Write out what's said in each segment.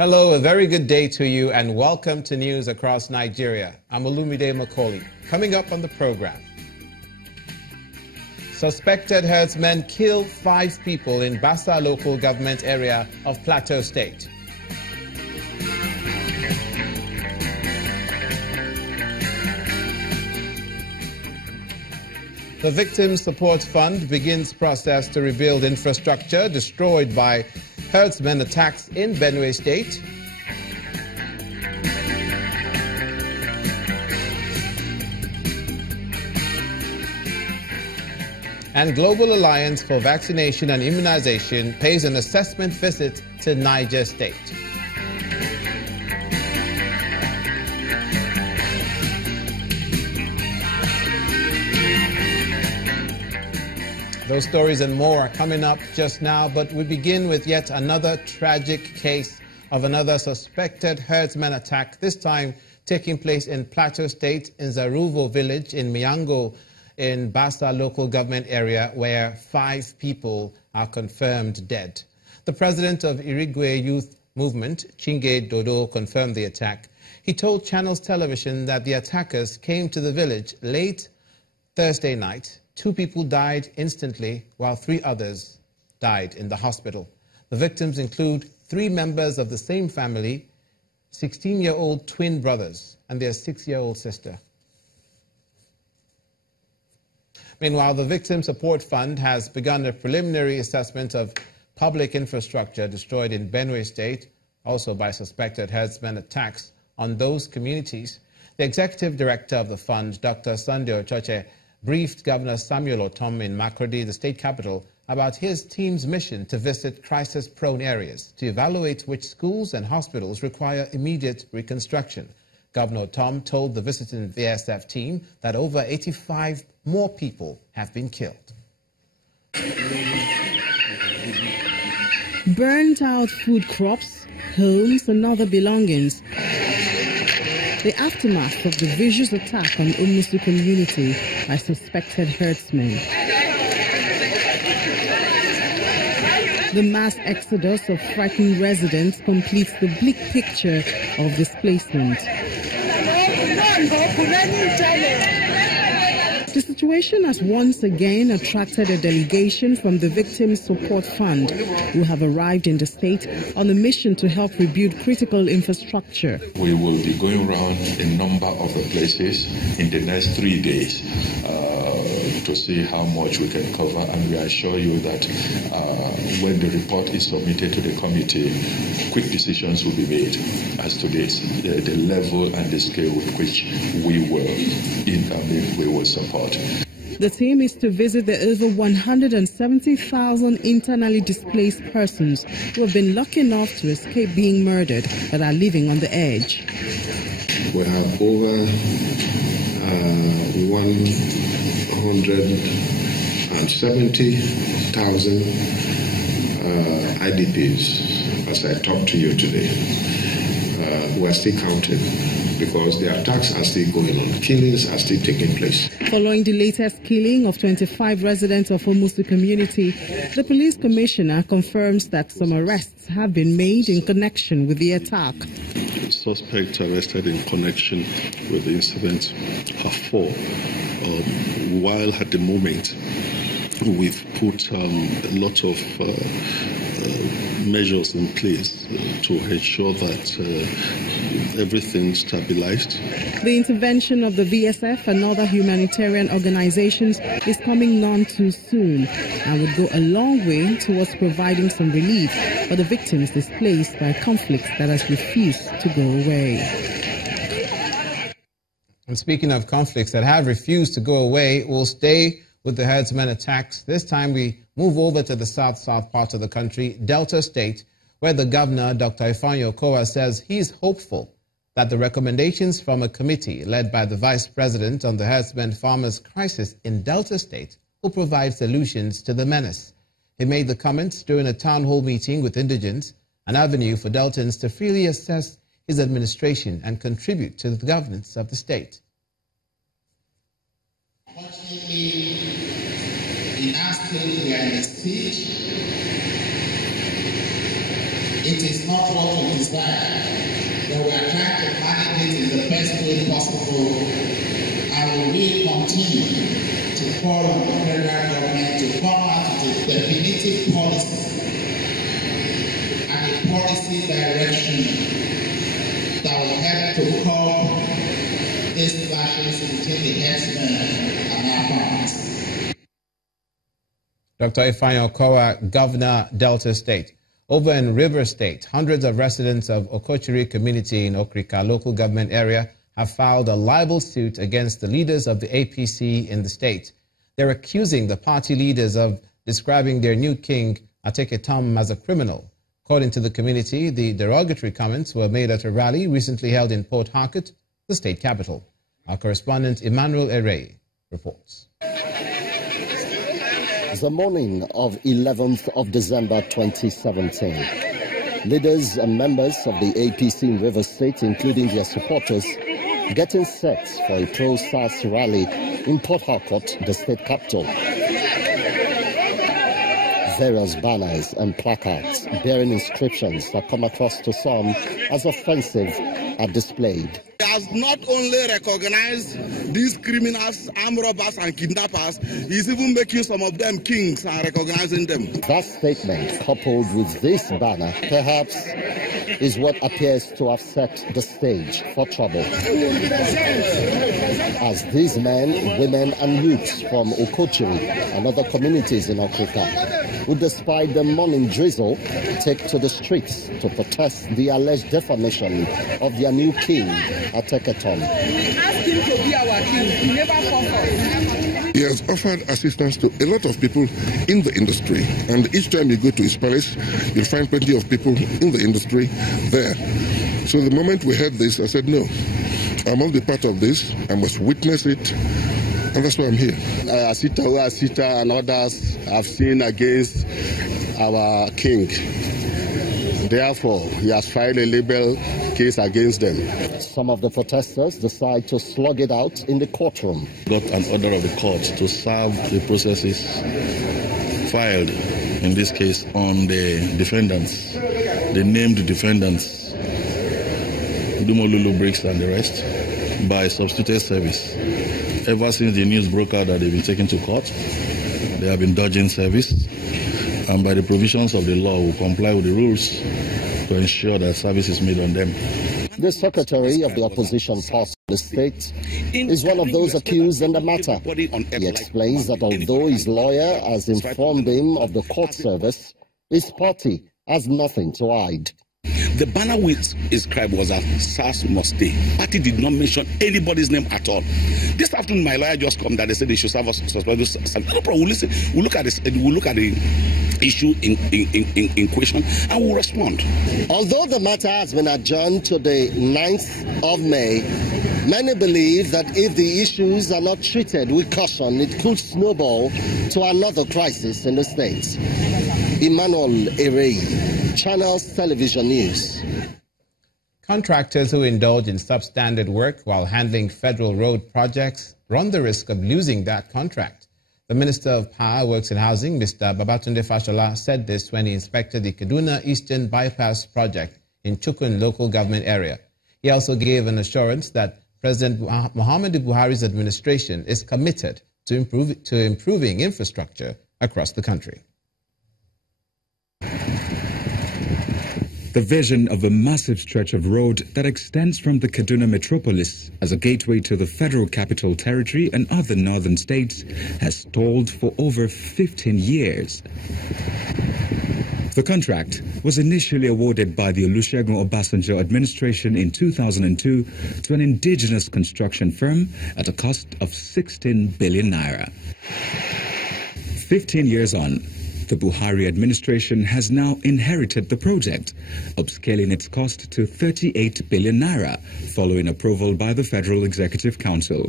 Hello, a very good day to you and welcome to News Across Nigeria. I'm Olumide Macaulay. Coming up on the program. Suspected herdsmen kill 5 people in Basa local government area of Plateau State. The Victim Support Fund begins process to rebuild infrastructure destroyed by herdsmen attacks in Benue State. And Global Alliance for Vaccination and Immunization pays an assessment visit to Niger State. Those stories and more are coming up just now, but we begin with yet another tragic case of another suspected herdsman attack, this time taking place in Plateau State in Zaruvo village in Miango in Basa local government area, where 5 people are confirmed dead. The president of Irigwe Youth Movement, Chinge Dodo, confirmed the attack. He told Channels Television that the attackers came to the village late Thursday night. 2 people died instantly, while 3 others died in the hospital. The victims include 3 members of the same family, 16-year-old twin brothers, and their 6-year-old sister. Meanwhile, the Victim Support Fund has begun a preliminary assessment of public infrastructure destroyed in Benue State, also by suspected herdsmen attacks on those communities. The executive director of the fund, Dr. Sunday Ochoche, briefed Governor Samuel Otom in Makurdi, the state capital, about his team's mission to visit crisis-prone areas to evaluate which schools and hospitals require immediate reconstruction. Governor Otom told the visiting VSF team that over 85 more people have been killed. Burnt-out food crops, homes and other belongings. The aftermath of the vicious attack on Umusu community by suspected herdsmen. The mass exodus of frightened residents completes the bleak picture of displacement. The situation has once again attracted a delegation from the Victim Support Fund, who have arrived in the state on a mission to help rebuild critical infrastructure. We will be going around a number of the places in the next 3 days to see how much we can cover, and we assure you that when the report is submitted to the committee, quick decisions will be made as to this, the level and the scale with which we will support. The team is to visit the over 170,000 internally displaced persons who have been lucky enough to escape being murdered but are living on the edge. We have over 170,000 IDPs as I talk to you today. We are still counting because the attacks are still going on. Killings are still taking place. Following the latest killing of 25 residents of Umusu community, the police commissioner confirms that some arrests have been made in connection with the attack. Suspects arrested in connection with the incident are 4. While at the moment we've put a lot of measures in place to ensure that everything stabilized. The intervention of the VSF and other humanitarian organizations is coming none too soon and would go a long way towards providing some relief for the victims displaced by conflicts that has refused to go away. And speaking of conflicts that have refused to go away, we'll stay with the herdsmen attacks. This time we move over to the south part of the country, Delta State, where the governor, Dr. Ifeanyi Okowa, says he's hopeful that the recommendations from a committee led by the vice president on the herdsmen farmers crisis in Delta State will provide solutions to the menace. He made the comments during a town hall meeting with indigents, an avenue for Deltans to freely assess his administration and contribute to the governance of the state. Unfortunately, in our state, we are in a stage it is not what we desire, but we are trying to manage it in the best way possible, and we will continue to call on the federal government to come out with a definitive policy and a policy direction that will help to curb these clashes between the herdsmen and our farmers. Dr. Ifeanyi Okowa, Governor, Delta State. Over in River State, hundreds of residents of Okochiri community in Okrika local government area have filed a libel suit against the leaders of the APC in the state. They're accusing the party leaders of describing their new king, Ateketom, as a criminal. According to the community, the derogatory comments were made at a rally recently held in Port Harcourt, the state capital. Our correspondent Emmanuel Ere reports. The morning of 11th of December 2017, leaders and members of the APC in River State, including their supporters, getting set for a pro-SARS rally in Port Harcourt, the state capital. Various banners and placards bearing inscriptions that come across to some as offensive are displayed. He has not only recognized these criminals, armed robbers and kidnappers, he's even making some of them kings and recognizing them. That statement, coupled with this banner, perhaps is what appears to have set the stage for trouble. As these men, women and youths from Okochiri and other communities in Okrika, who despite the morning drizzle, take to the streets to protest the alleged defamation of their new king, Ateketom. We asked him to be our king. He never fought us. He has offered assistance to a lot of people in the industry, and each time you go to his palace, you'll find plenty of people in the industry there. So the moment we heard this, I said, no, I must be part of this, I must witness it, and that's why I'm here. Asita and others have sinned against our king. Therefore, he has filed a libel case against them. Some of the protesters decide to slug it out in the courtroom. Got an order of the court to serve the processes filed, in this case, on the defendants, the named defendants, Dumolulu Briggs and the rest, by substituted service. Ever since the news broke out that they've been taken to court, they have been dodging service, and by the provisions of the law, will comply with the rules to ensure that service is made on them. The secretary of the opposition party in the state is one of those accused in the matter. He explains that although his lawyer has informed him of the court service, his party has nothing to hide. The banner which is scribed was a SARS must stay. Party did not mention anybody's name at all. This afternoon, my lawyer just come that they said they should serve us suspended. No problem. We'll listen. We'll look at this. We'll look at the issue in question and we'll respond. Although the matter has been adjourned to the 9th of May, many believe that if the issues are not treated with caution, it could snowball to another crisis in the state. Emmanuel Ere, Channels Television News. Contractors who indulge in substandard work while handling federal road projects run the risk of losing that contract. The Minister of Power, Works and Housing, Mr. Babatunde Fashola, said this when he inspected the Kaduna Eastern Bypass project in Chukun local government area. He also gave an assurance that President Muhammadu Buhari's administration is committed to improving infrastructure across the country. The vision of a massive stretch of road that extends from the Kaduna metropolis as a gateway to the Federal Capital Territory and other northern states has stalled for over 15 years. The contract was initially awarded by the Olusegun Obasanjo administration in 2002 to an indigenous construction firm at a cost of 16 billion naira. 15 years on, the Buhari administration has now inherited the project, upscaling its cost to 38 billion naira, following approval by the Federal Executive Council.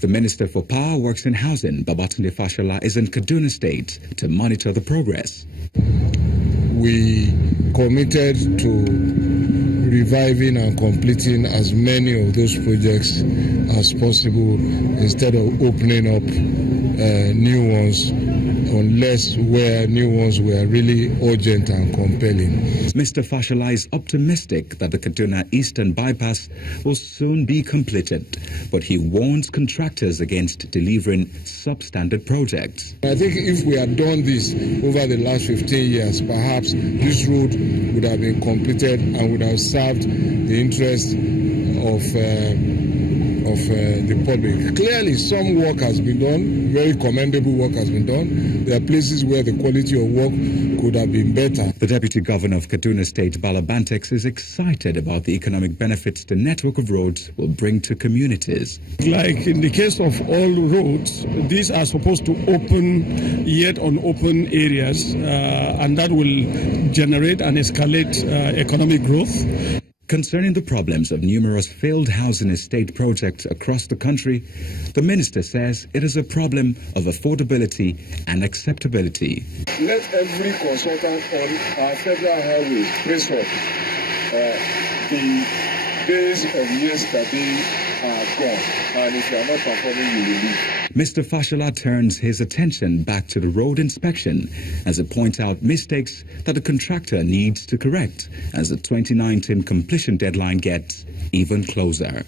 The Minister for Power, Works and Housing, Babatunde Fashola, is in Kaduna State to monitor the progress. We committed to reviving and completing as many of those projects as possible instead of opening up new ones unless where new ones were really urgent and compelling. Mr. Fashola is optimistic that the Kaduna Eastern Bypass will soon be completed, but he warns contractors against delivering substandard projects. I think if we had done this over the last 15 years, perhaps this road would have been completed and would have served the interest of the public. Clearly, some work has been done, very commendable work has been done. There are places where the quality of work could have been better. The Deputy Governor of Kaduna State, Bala Bantex, is excited about the economic benefits the network of roads will bring to communities. Like in the case of all roads, these are supposed to open yet unopened areas, and that will generate and escalate economic growth. Concerning the problems of numerous failed housing estate projects across the country, the minister says it is a problem of affordability and acceptability. Let every consultant on our federal highways trace up the days of yesterday are gone, and if you are not performing, you will leave. Mr. Fashola turns his attention back to the road inspection as he points out mistakes that the contractor needs to correct as the 2019 completion deadline gets even closer.